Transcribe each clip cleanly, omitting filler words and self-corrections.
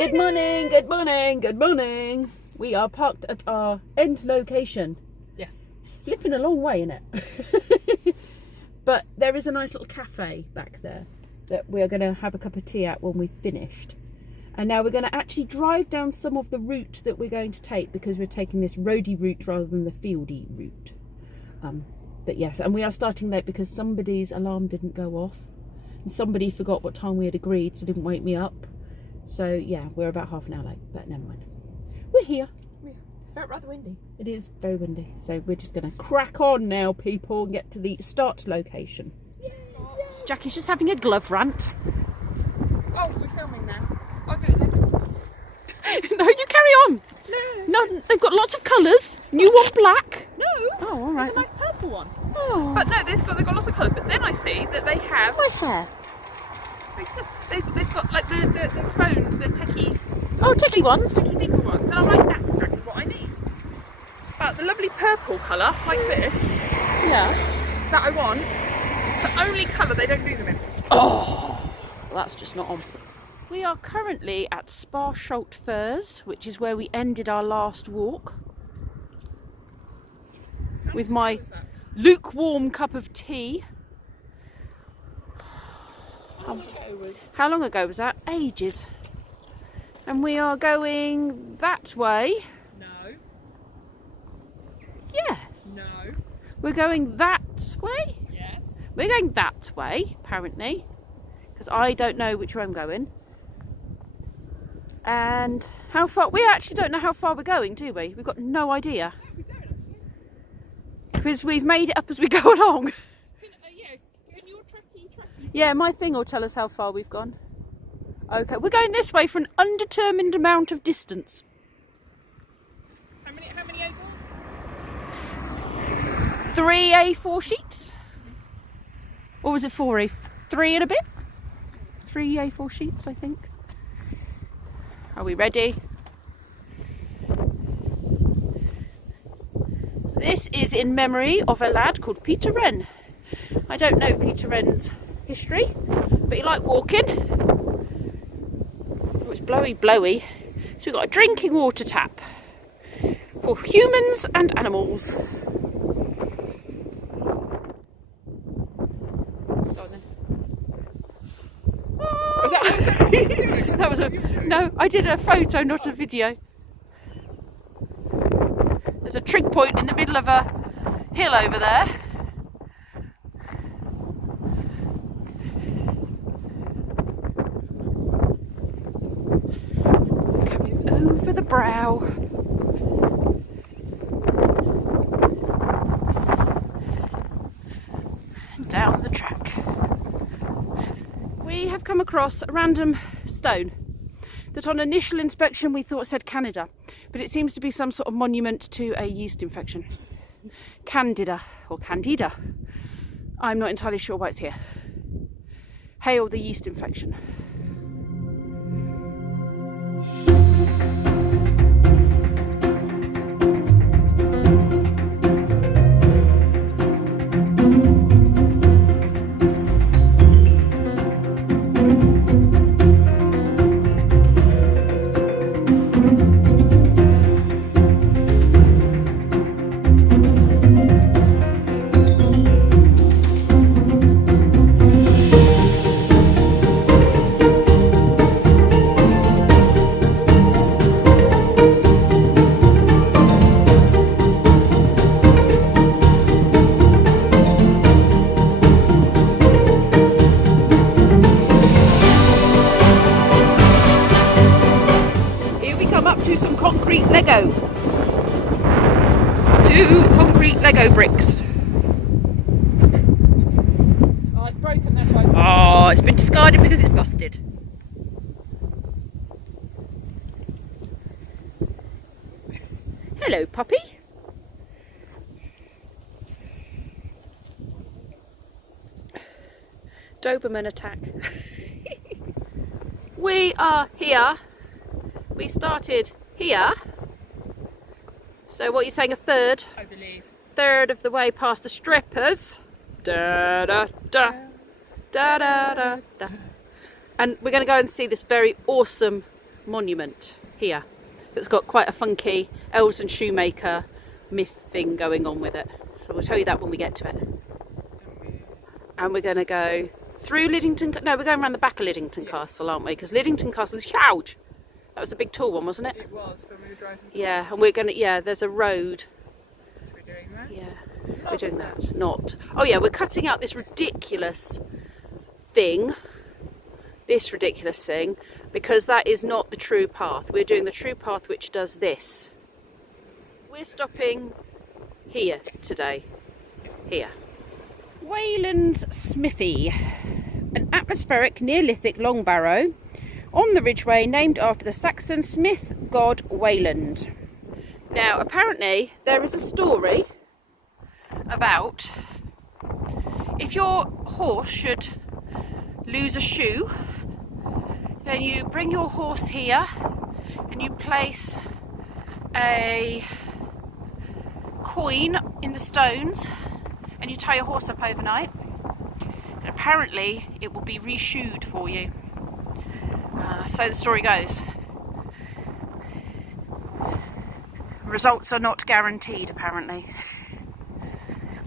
Good morning, good morning, good morning. We are parked at our end location. Yes. It's flipping a long way, isn't it? But there is a nice little cafe back there that we're going to have a cup of tea at when we've finished. And now we're going to actually drive down some of the route that we're going to take, because we're taking this roady route rather than the fieldy route. But yes, and we are starting late because somebody's alarm didn't go off. And somebody forgot what time we had agreed, so didn't wake me up. So yeah, we're about half an hour late, but never mind. We're here. Yeah. It's rather windy. It is very windy, so we're just going to crack on now, people, and get to the start location. Yay. Jackie's just having a glove rant. Oh, we're filming now. I'll do it then. No, you carry on. No, they've got lots of colours. You want black? No. Oh, all right. It's a nice purple one. Oh. But no, they've got lots of colours. But then I see that they have. My hair. They've got like the phone, the techie. Oh, techie ones. Techie finger ones, and I'm like, that's exactly what I need. But the lovely purple colour, like this, Yeah. that I want, it's the only colour they don't do them in. Oh, well, that's just not on. We are currently at Sparsholt Firs, which is where we ended our last walk. With my lukewarm cup of tea. How long ago was that? Ages. And we are going that way. No. Yes. No. We're going that way. Yes. We're going that way, apparently. Because I don't know which way I'm going. And how far? We actually don't know how far we're going, do we? We've got no idea. No, we don't actually. Because we've made it up as we go along. Can your tracky? Yeah, my thing will tell us how far we've gone. Okay, we're going this way for an undetermined amount of distance. How many A4s? 3 A4 sheets? Or was it 4 A? 3 and a bit? 3 A4 sheets, I think. Are we ready? This is in memory of a lad called Peter Wren. I don't know Peter Wren's history, but he liked walking. Oh, it's blowy. So we've got a drinking water tap for humans and animals. Go on then. Was that That was a no. I did a photo, not a video. There's a trig point in the middle of a hill over there. Coming over the brow. And down the track. We have come across a random stone that on initial inspection we thought said Canada, but it seems to be some sort of monument to a yeast infection. Candida or Candida. I'm not entirely sure why it's here. Hail the yeast infection. Lego bricks. Oh, it's broken, that's why. Oh, it's been discarded because it's busted. Hello, puppy. Doberman attack. We are here. We started here. So what are you saying, a third? I believe. Third of the way past the strippers. Da da da. Da da da da. And we're going to go and see this very awesome monument here that's got quite a funky elves and shoemaker myth thing going on with it. So we'll tell you that when we get to it. And we're going to go through Liddington. No, we're going around the back of Liddington Castle, aren't we? Because Liddington Castle is huge. That was a big tall one, wasn't it? It was when we were driving. Yeah, and we're going to, yeah, there's a road. We're doing that? Yeah, we're doing that. Not. Oh yeah, we're cutting out this ridiculous thing. This ridiculous thing. Because that is not the true path. We're doing the true path which does this. We're stopping here today. Here. Wayland's Smithy, an atmospheric Neolithic long barrow on the Ridgeway named after the Saxon smith god Wayland. Now apparently there is a story about if your horse should lose a shoe, then you bring your horse here and you place a coin in the stones and you tie your horse up overnight, and apparently it will be reshoed for you. So the story goes. Results are not guaranteed, apparently.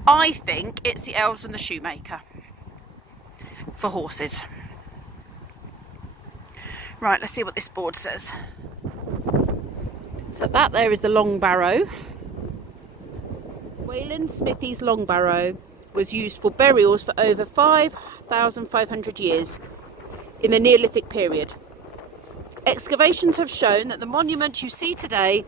I think it's the elves and the shoemaker for horses. Right, let's see what this board says. So that there is the long barrow. Wayland Smithy's long barrow was used for burials for over 5,500 years in the Neolithic period. Excavations have shown that the monument you see today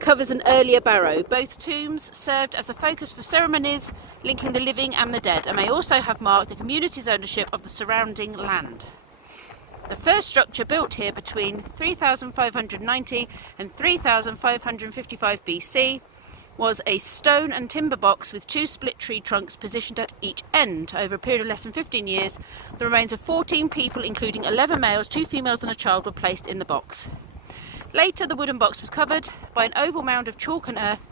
covers an earlier barrow. Both tombs served as a focus for ceremonies linking the living and the dead, and may also have marked the community's ownership of the surrounding land. The first structure built here between 3,590 and 3,555 BC was a stone and timber box with two split tree trunks positioned at each end. Over a period of less than 15 years, the remains of 14 people, including 11 males, 2 females and a child, were placed in the box. Later, the wooden box was covered by an oval mound of chalk and earth,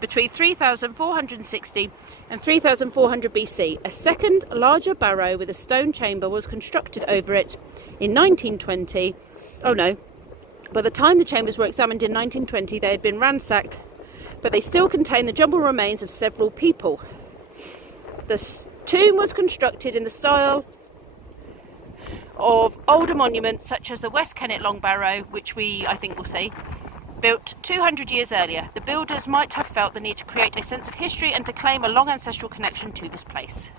between 3,460 and 3,400 BC. A second, larger barrow with a stone chamber was constructed over it in 1920. Oh no, by the time the chambers were examined in 1920, they had been ransacked, but they still contain the jumbled remains of several people. The tomb was constructed in the style of older monuments such as the West Kennet Long Barrow, which I think we'll see, built 200 years earlier. The builders might have felt the need to create a sense of history and to claim a long ancestral connection to this place.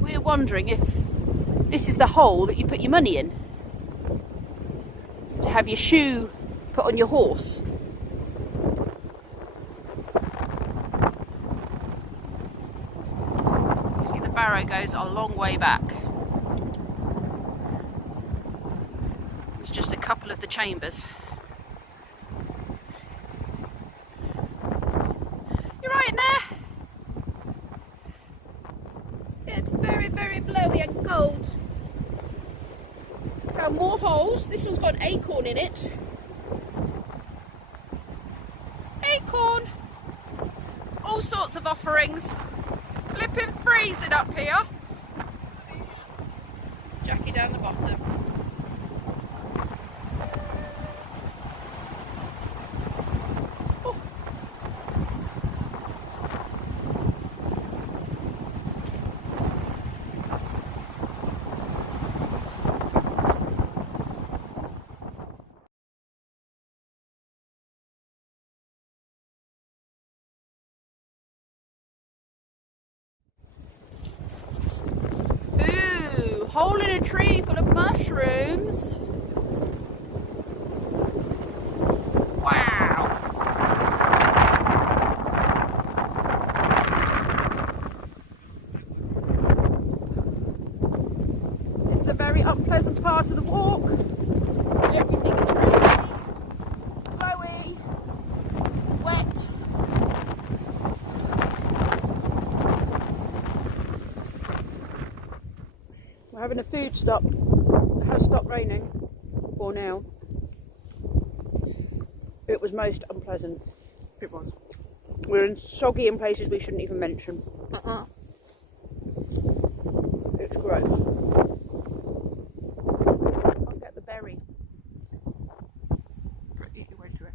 We're wondering if this is the hole that you put your money in to have your shoe put on your horse. You see, the barrow goes a long way back. It's just a couple of the chambers. You're right in there. It's very, very blowy and cold. Found more holes. This one's got an acorn in it. Acorn! All sorts of offerings. Flipping freezing up here. Jackie down the bottom. hole in a tree full of mushrooms. Wow. This is a very unpleasant part of the walk. Everything is really blowy, wet. We're having a food stop. It has stopped raining for now. It was most unpleasant. It was. We're in Soggy in places we shouldn't even mention. It's gross. I'll get the berry. Eat your way to it.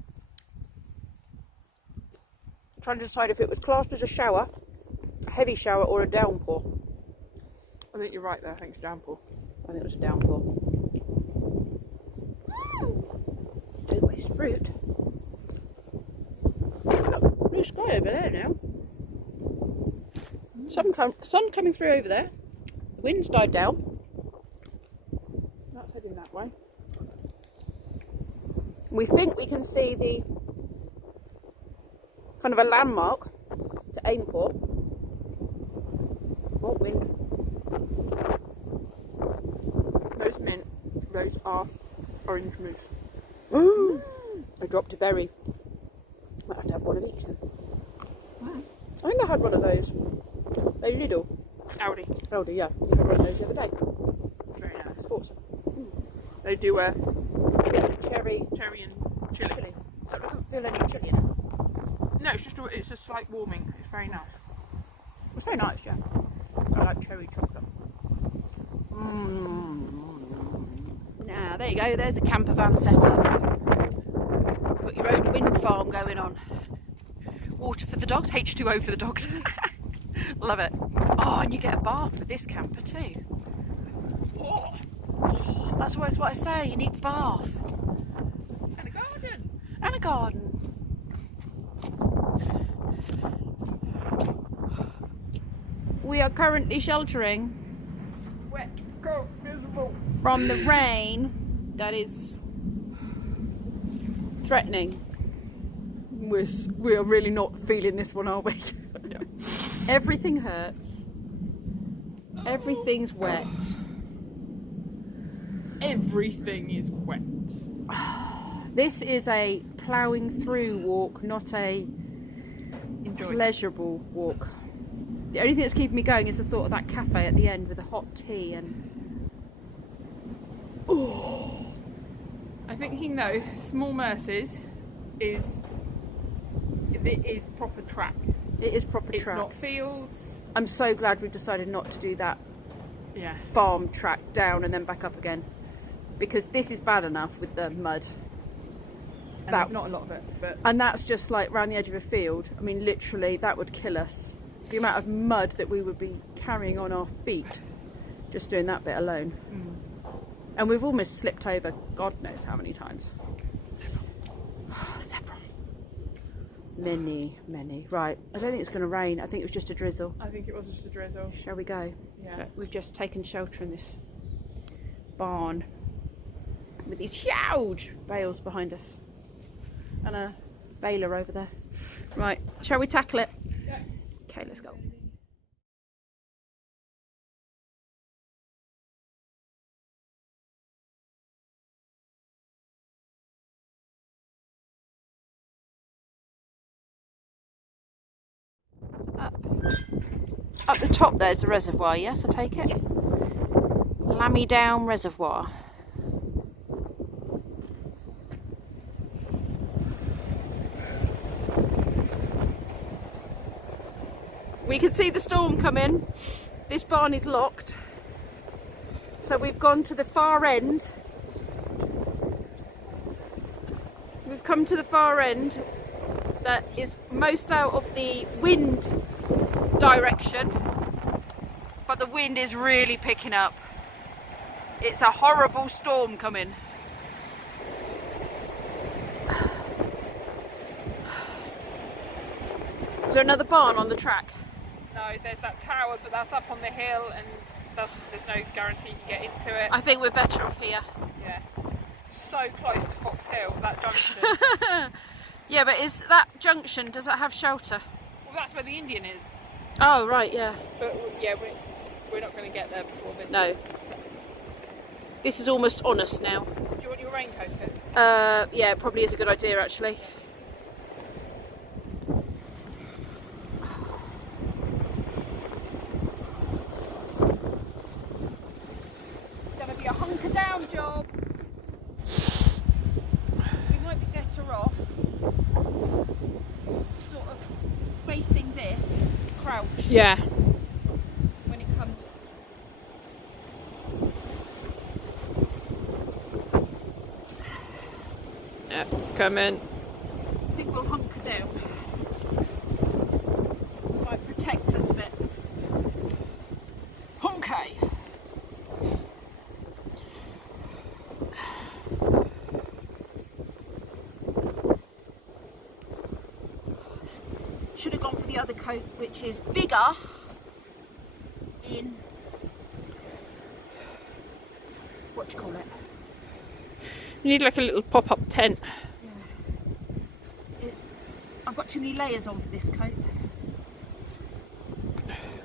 I'm trying to decide if it was classed as a shower, a heavy shower, or a downpour. I think you're right there. I think it's downpour. I think it was a downpour. Don't waste fruit. Look, blue sky over there now. Sun coming through over there. The wind's died down. That's heading that way. We think we can see the kind of a landmark to aim for. Oh, wind. Those mint. Those are orange moose. Ooh. I dropped a berry. Might have to have one of each then. I think I had one of those. A Lidl. Aldi, yeah. I had one of those the other day. Very nice. Awesome. They do a Cherry cherry and chili. So I don't feel any chili in it. No, it's a slight warming. It's very nice. It's very nice, yeah. I like cherry chocolate. Now, there you go. There's a camper van set up. Got your own wind farm going on. Water for the dogs, H2O for the dogs. Love it. Oh, and you get a bath with this camper too. Oh, that's always what I say, you need the bath. And a garden. And a garden. We are currently sheltering Wet, cold, miserable. from the rain that is threatening. We are really not feeling this one, are we? Everything hurts. Everything's wet. Everything is wet. This is a ploughing through walk, not a pleasurable walk. The only thing that's keeping me going is the thought of that cafe at the end with a hot tea and... Oh. I think you know, Small Mercies is proper track. It is proper It's track. not fields. I'm so glad we've decided not to do that Yeah. farm track down and then back up again, because this is bad enough with the mud. And there's not a lot of it, but And that's just like round the edge of a field. I mean, literally, that would kill us. The amount of mud that we would be carrying on our feet just doing that bit alone. And we've almost slipped over God knows how many times. Several. Many. Right, I don't think it's going to rain. I think it was just a drizzle. I think it was just a drizzle. Shall we go? Yeah. But we've just taken shelter in this barn with these huge bales behind us. And a baler over there. Right, shall we tackle it? Yeah. Okay, let's go. Up the top there's a reservoir, yes, I take it? Yes. Lammy Down Reservoir. We can see the storm coming. This barn is locked. So we've gone to the far end. We've come to the far end that is most out of the wind direction, but the wind is really picking up. It's a horrible storm coming. Is there another barn on the track? No, there's that tower, but that's up on the hill, and there's no guarantee you can get into it. I think we're better off here. Yeah. So close to Fox Hill, that junction. Yeah, but is that junction, does that have shelter? Well, that's where the Indian is. Oh, right, yeah. But yeah, we're not going to get there before this. No. This is almost on us now. Do you want your raincoat in? Yeah, it probably is a good idea, actually. It's going to be a hunker down job. We might be better off sort of facing this, crouched. Yeah. When it comes. Yeah, it's coming. I think we'll hunker down. Might protect us a bit. Okay. Should have gone for the other coat, which is bigger in what do you call it? You need like a little pop-up tent. Yeah. I've got too many layers on for this coat.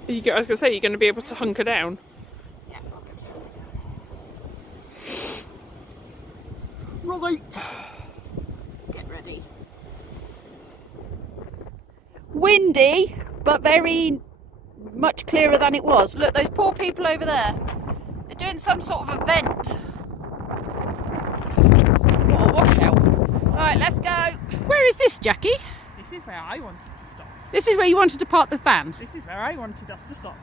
I was going to say, you're going to be able to hunker down. Yeah, I'll go down. Right. Let's get ready. Windy, but very much clearer than it was. Look, those poor people over there. They're doing some sort of event. What a washout. Right, let's go. Where is this, Jackie? This is where I wanted to stop. This is where you wanted to park the van. This is where I wanted us to stop.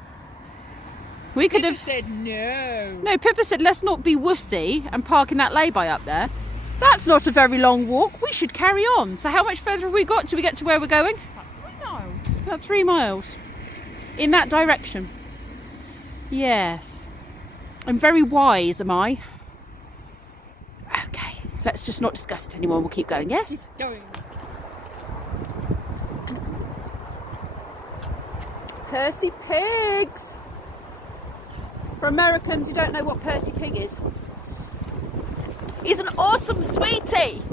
We could Pippa have said no. No, Pippa said let's not be wussy and park in that lay-by up there. That's not a very long walk. We should carry on. So how much further have we got till we get to where we're going? That's 3 miles. About 3 miles. In that direction. Yes. I'm very wise, am I? Okay. Let's just not discuss it anymore. We'll keep going, yes? Keep going. Percy pigs. For Americans who don't know what Percy pig is, he's an awesome sweetie.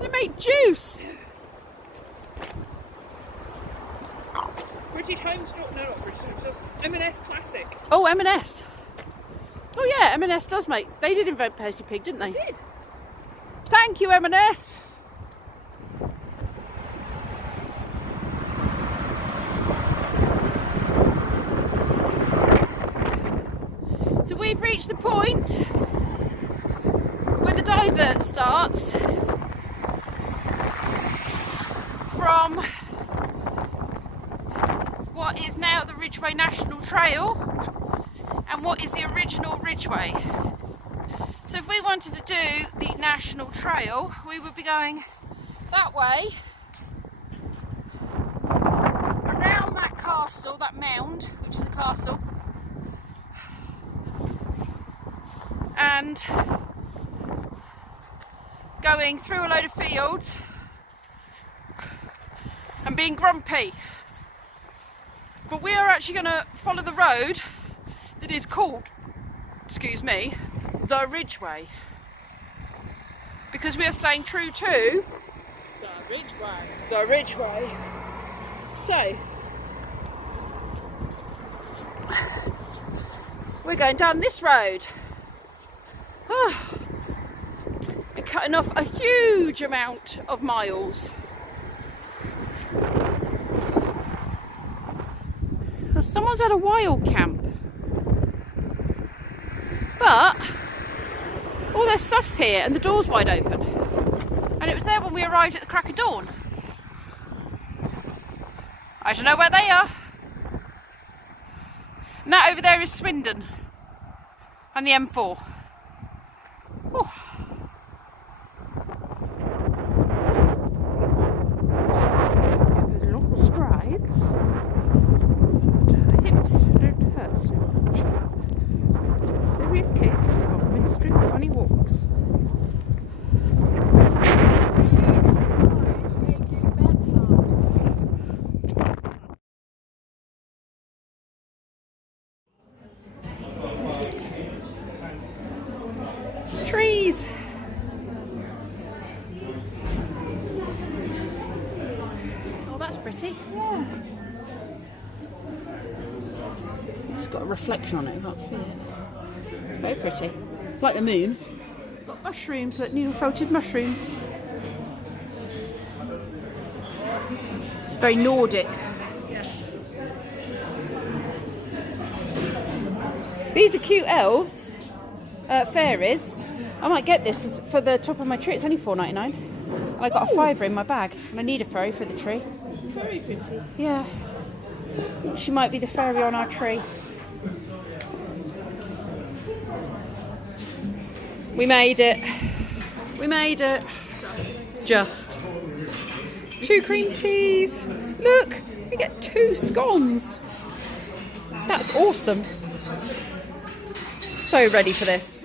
They make juice. British Homestore, no, not British Homestore, M&S Classic. Oh, M&S. Oh yeah, M&S does make. They did invent Percy pig, didn't they? They did. Thank you, M&S. So we've reached the point where the divert starts from what is now the Ridgeway National Trail and what is the original Ridgeway. So if we wanted to do the National Trail, we would be going that way, around that castle, that mound, which is a castle, and going through a load of fields and being grumpy. But we are actually going to follow the road that is called, excuse me, the Ridgeway, because we are staying true to The Ridgeway. the Ridgeway. So we're going down this road. And cutting off a huge amount of miles. Well, someone's had a wild camp, but all their stuff's here and the door's wide open, and it was there when we arrived at the crack of dawn. I don't know where they are. And that over there is Swindon and the M4. Oh. Those long strides so that her hips don't hurt so much. Serious case of ministry of funny walks. that's pretty. Yeah. It's got a reflection on it, I can't see it. It's very pretty. Like the moon. Got mushrooms, but needle felted mushrooms. It's very Nordic. These are cute elves, fairies. I might get this for the top of my tree. It's only $4.99. And I got a $5 in my bag, and I need a fairy for the tree. Very pretty. Yeah, she might be the fairy on our tree. We made it. We made it. Just 2 green teas. Look, we get 2 scones. That's awesome. So ready for this.